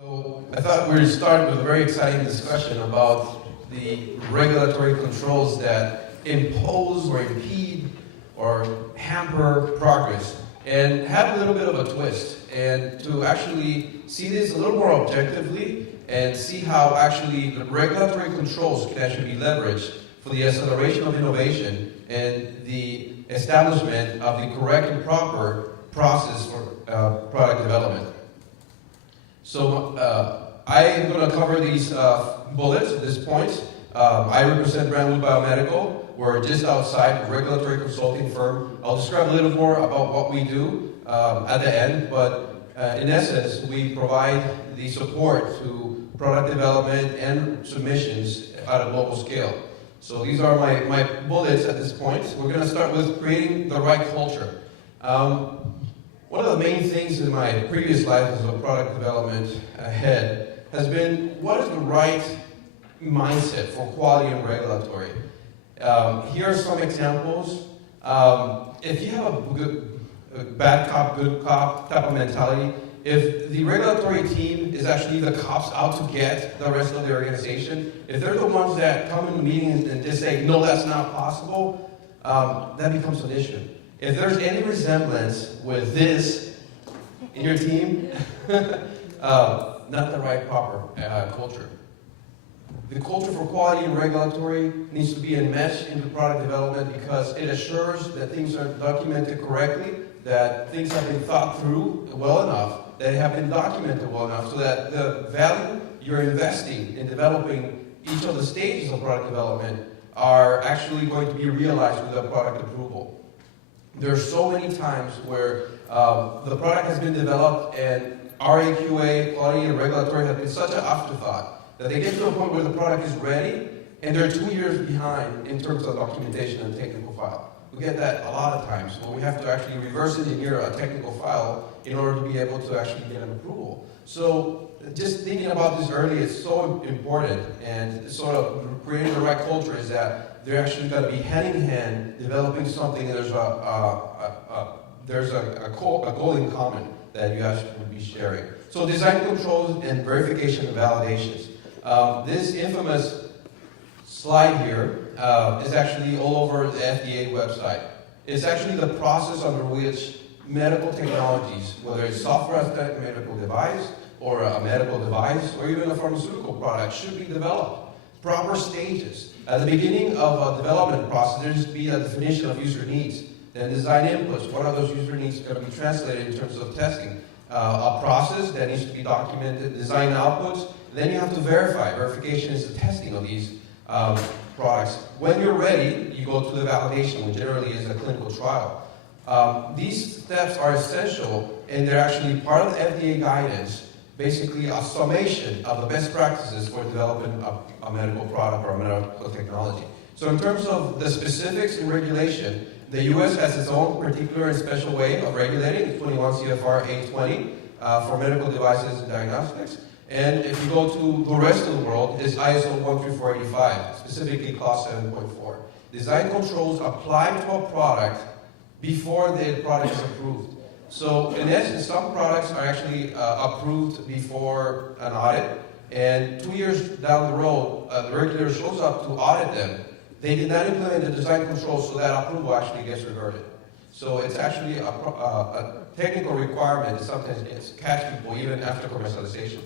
So I thought we'd start with a very exciting discussion about the regulatory controls that impose or impede or hamper progress, and have a little bit of a twist, and to actually see this a little more objectively and see how actually the regulatory controls can actually be leveraged for the acceleration of innovation and the establishment of the correct and proper process for product development. So I am going to cover these bullets at this point. I represent Brandwood Biomedical. We're just outside a regulatory consulting firm. I'll describe a little more about what we do at the end, but in essence, we provide the support to product development and submissions at a global scale. So these are my bullets at this point. We're going to start with creating the right culture. One of the main things in my previous life as a product development head has been, what is the right mindset for quality and regulatory? Here are some examples. If you have a bad cop, good cop type of mentality, if the regulatory team is actually the cops out to get the rest of the organization, if they're the ones that come into meetings and just say, no, that's not possible, that becomes an issue. If there's any resemblance with this in your team, not the right proper culture. The culture for quality and regulatory needs to be enmeshed into product development because it assures that things are documented correctly, that things have been thought through well enough, that have been documented well enough so that the value you're investing in developing each of the stages of product development are actually going to be realized with a product approval. There are so many times where the product has been developed and RAQA, quality and regulatory, have been such an afterthought that they get to a point where the product is ready and they're 2 years behind in terms of documentation and technical file. We get that a lot of times where we have to actually reverse engineer a technical file in order to be able to actually get an approval. So just thinking about this early is so important, and sort of creating the right culture is that they're actually going to be hand in hand developing something, and there's a goal in common that you guys would be sharing. So design controls and verification and validations. This infamous slide here is actually all over the FDA website. It's actually the process under which medical technologies, whether it's software as a medical device or a medical device or even a pharmaceutical product, should be developed. Proper stages. At the beginning of a development process, there needs to be a definition of user needs. Then design inputs. What are those user needs going to be translated in terms of testing? A process that needs to be documented. Design outputs. Then you have to verify. Verification is the testing of these products. When you're ready, you go to the validation, which generally is a clinical trial. These steps are essential, and they're actually part of the FDA guidance, basically a summation of the best practices for developing a medical product or a medical technology. So in terms of the specifics in regulation, the U.S. has its own particular and special way of regulating, 21 CFR 820 for medical devices and diagnostics. And if you go to the rest of the world, it's ISO 13485, specifically Clause 7.4. Design controls apply to a product before the product is approved. So in essence, some products are actually approved before an audit, and 2 years down the road, the regulator shows up to audit them. They did not implement the design controls, so that approval actually gets reverted. So it's actually a technical requirement that sometimes gets catch people even after commercialization.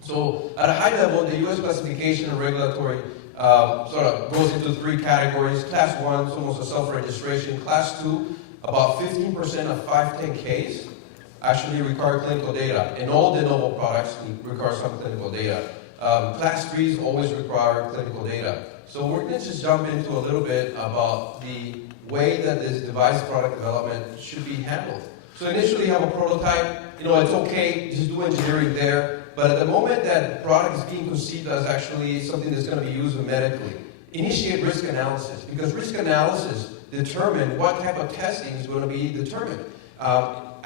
So at a high level, the U.S. classification and regulatory sort of goes into 3 categories. Class 1 is almost a self-registration. Class 2, about 15% of 510Ks actually require clinical data. And all de novo products require some clinical data. Class 3s always require clinical data. So we're going to just jump into a little bit about the way that this device product development should be handled. So initially you have a prototype. It's okay, just do engineering there. But at the moment that product is being conceived as actually something that's going to be used medically, initiate risk analysis, because risk analysis determine what type of testing is going to be determined.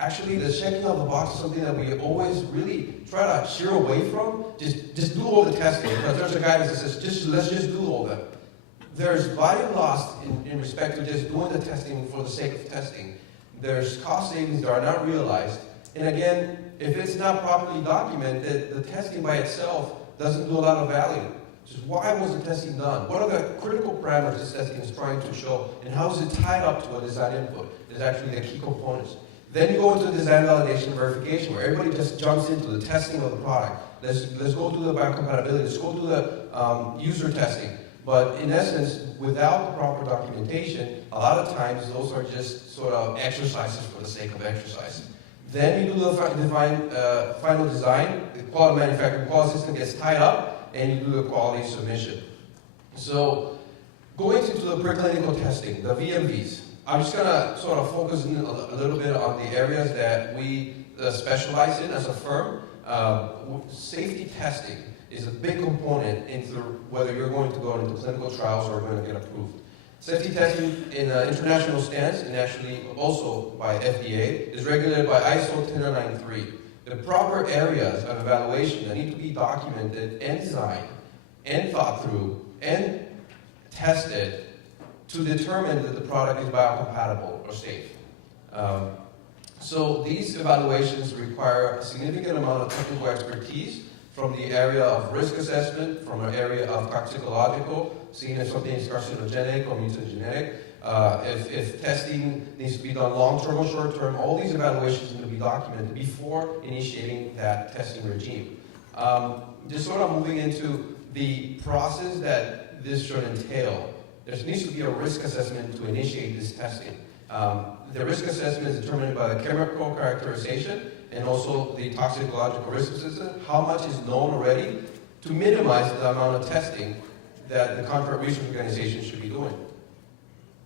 Actually, the checking of the box is something that we always really try to steer away from. Just do all the testing, because there's a guy that says, let's just do all that. There's value lost in respect to just doing the testing for the sake of testing. There's cost savings that are not realized. And again, if it's not properly documented, the testing by itself doesn't do a lot of value. Just why was the testing done? What are the critical parameters this testing is trying to show? And how is it tied up to a design input? Is actually the key components. Then you go into design validation verification, where everybody just jumps into the testing of the product. Let's go to the biocompatibility. Let's go to the user testing. But in essence, without the proper documentation, a lot of times those are just sort of exercises for the sake of exercise. Then you do the final design, the quality manufacturing quality system gets tied up, and you do the quality submission. So going into the preclinical testing, the VMVs, I'm just going to sort of focus in a little bit on the areas that we specialize in as a firm. Safety testing is a big component into whether you're going to go into clinical trials or going to get approved. Safety testing in international stance and actually also by FDA is regulated by ISO 10993. The proper areas of evaluation that need to be documented and designed and thought through and tested to determine that the product is biocompatible or safe. So these evaluations require a significant amount of technical expertise from the area of risk assessment, from an area of toxicological, seeing if something is carcinogenic or mutagenic, if testing needs to be done long-term or short-term, all these evaluations need to be documented before initiating that testing regime. Just sort of moving into the process that this should entail, there needs to be a risk assessment to initiate this testing. The risk assessment is determined by the chemical characterization and also the toxicological risk assessment, how much is known already to minimize the amount of testing that the contract research organization should be doing.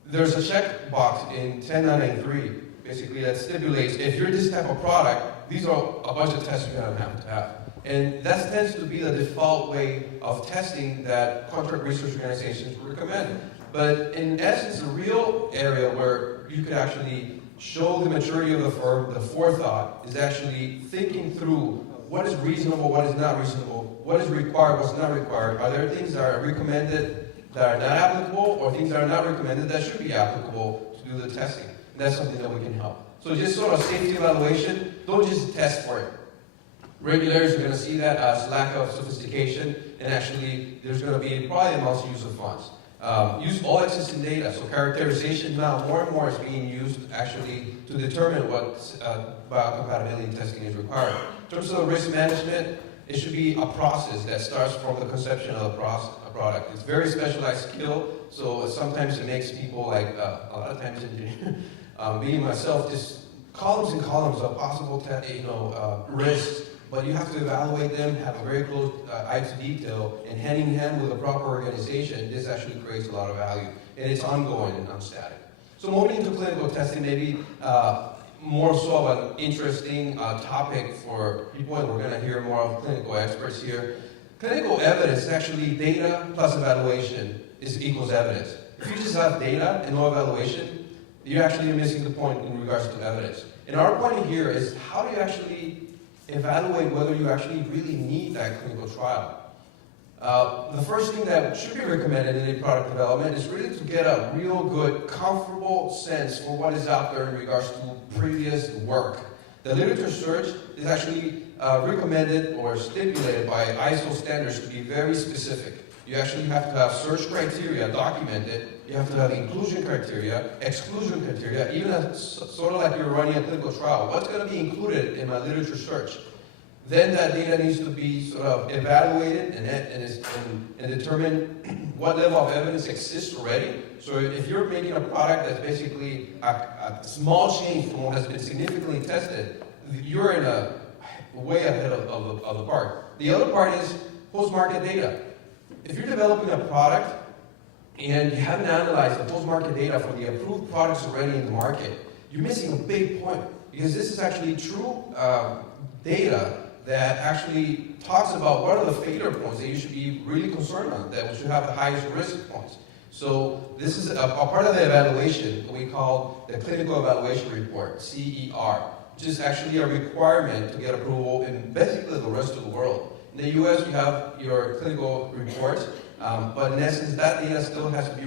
There's a checkbox in 10993, basically, that stipulates if you're this type of product, these are a bunch of tests you're going to have. And that tends to be the default way of testing that contract research organizations recommend. But in essence, the real area where you could actually show the maturity of the firm, the forethought, is actually thinking through what is reasonable, what is not reasonable, what is required, what's not required. Are there things that are recommended that are not applicable, or things that are not recommended that should be applicable to do the testing? And that's something that we can help. So just sort of safety evaluation, don't just test for it. Regulators are going to see that as lack of sophistication, and actually there's going to be probably a multi-use of funds. Use all existing data. So characterization now more and more is being used actually to determine what biocompatibility testing is required. In terms of risk management, it should be a process that starts from the conception of a product. It's very specialized skill, so sometimes it makes people like, a lot of times being myself, just columns and columns of possible risks, but you have to evaluate them, have a very close eye to detail, and hand in hand with a proper organization, this actually creates a lot of value. And it's ongoing and non-static. So moving into clinical testing, maybe more so of an interesting topic for people, and we're going to hear more of clinical experts here. Clinical evidence is actually data plus evaluation equals evidence. If you just have data and no evaluation, you're actually missing the point in regards to evidence. And our point here is how do you actually evaluate whether you actually really need that clinical trial. The first thing that should be recommended in any product development is really to get a real good, comfortable sense for what is out there in regards to previous work. The literature search is actually recommended or stipulated by ISO standards to be very specific. You actually have to have search criteria documented. You have to have inclusion criteria, exclusion criteria, even sort of like you're running a clinical trial. What's going to be included in my literature search? Then that data needs to be sort of evaluated and determine what level of evidence exists already. So if you're making a product that's basically a small change from what has been significantly tested, you're in a way ahead of the part. The other part is post-market data. If you're developing a product and you haven't analyzed the post-market data for the approved products already in the market, you're missing a big point, because this is actually true data that actually talks about what are the failure points that you should be really concerned on, that should have the highest risk points. So this is a part of the evaluation we call the Clinical Evaluation Report, CER, which is actually a requirement to get approval in basically the rest of the world. In the US, you have your clinical report, but in essence, that data still has to be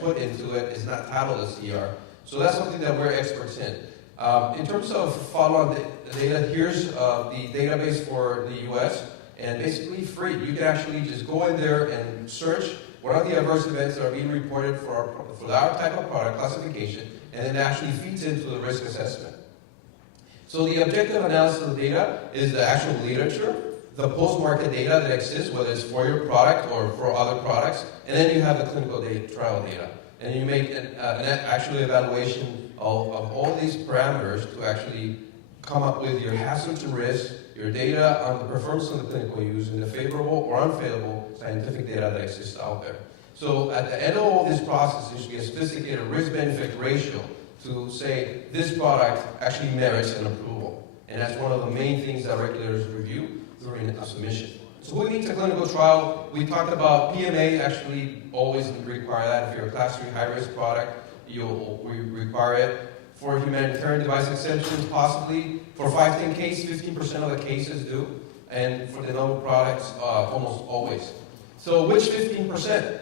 put into it. It's not titled as CER. So that's something that we're experts in. In terms of follow-on data, here's the database for the US, and basically free. You can actually just go in there and search what are the adverse events that are being reported for our type of product classification, and it actually feeds into the risk assessment. So the objective analysis of the data is the actual literature, the post-market data that exists, whether it's for your product or for other products, and then you have the clinical trial data. And you make an actual evaluation of all these parameters to actually come up with your hazards and risks, your data on the performance of the clinical use, and the favorable or unfavorable scientific data that exists out there. So at the end of all this process, there should be a sophisticated risk-benefit ratio to say this product actually merits an approval. And that's one of the main things that regulators review during a submission. So who needs a clinical trial? We talked about PMA actually always require that. If you're a class 3 high-risk product, you'll require it. For humanitarian device exemptions, possibly. For 510Ks, 15% of the cases do. And for de novo products, almost always. So which 15%?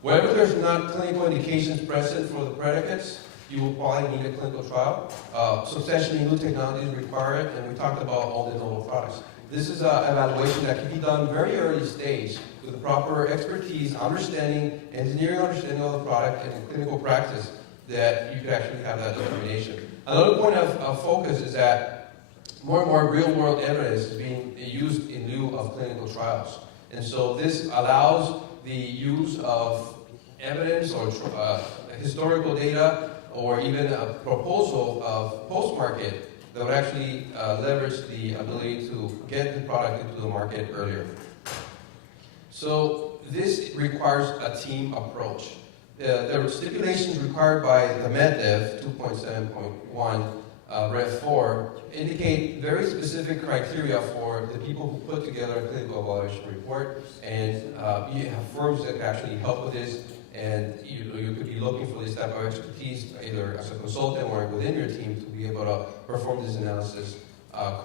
Wherever there's not clinical indications present for the predicates, you will probably need a clinical trial. Substantially new technologies require it, and we talked about all de novo products. This is an evaluation that can be done very early stage with the proper expertise, understanding, engineering understanding of the product, and clinical practice that you could actually have that determination. Another point of focus is that more and more real-world evidence is being used in lieu of clinical trials. And so this allows the use of evidence or historical data or even a proposal of post-market that would actually leverage the ability to get the product into the market earlier. So this requires a team approach. The stipulations required by the MedDev 2.7.1 Rev 4 indicate very specific criteria for the people who put together a clinical evaluation report, and you have firms that can actually help with this, and you could be looking for this type of expertise either as a consultant or within your team to be able to perform this analysis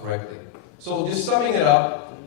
correctly. So just summing it up,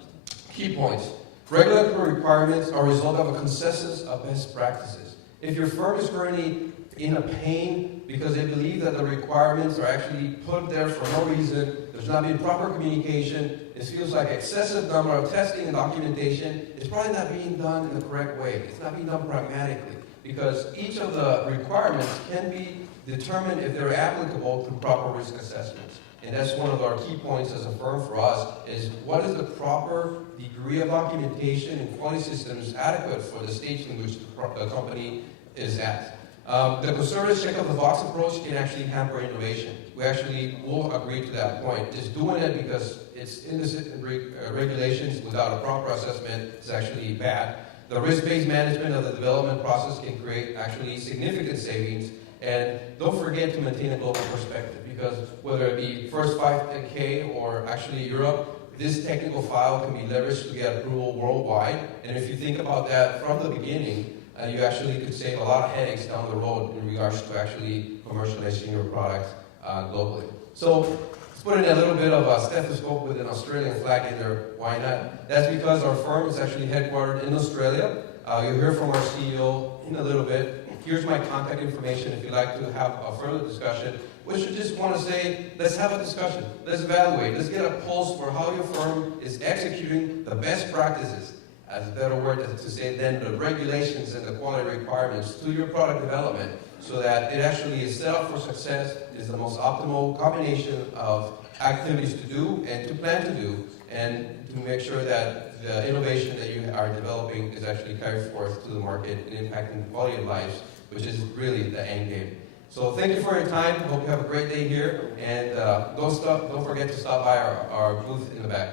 key points. Regulatory requirements are a result of a consensus of best practices. If your firm is currently in a pain because they believe that the requirements are actually put there for no reason, there's not been proper communication, it feels like excessive number of testing and documentation, it's probably not being done in the correct way. It's not being done pragmatically because each of the requirements can be determined if they're applicable through proper risk assessments. And that's one of our key points as a firm for us is what is the proper degree of documentation and quality systems adequate for the stage in which the company is at. The conservative check-of-the-box approach can actually hamper innovation. We actually will agree to that point. Just doing it because it's in the regulations without a proper assessment is actually bad. The risk-based management of the development process can create actually significant savings. And don't forget to maintain a global perspective because whether it be first 510K or actually Europe, this technical file can be leveraged to get approval worldwide. And if you think about that from the beginning, you actually could save a lot of headaches down the road in regards to actually commercializing your product globally. So let's put in a little bit of a stethoscope with an Australian flag in there. Why not? That's because our firm is actually headquartered in Australia. You'll hear from our CEO in a little bit. Here's my contact information if you'd like to have a further discussion. We should just want to say, let's have a discussion. Let's evaluate. Let's get a pulse for how your firm is executing the best practices, as a better word to say, than the regulations and the quality requirements to your product development so that it actually is set up for success, is the most optimal combination of activities to do and to plan to do, and to make sure that the innovation that you are developing is actually carried forth to the market and impacting the quality of lives, which is really the end game. So thank you for your time. Hope you have a great day here, and don't forget to stop by our booth in the back.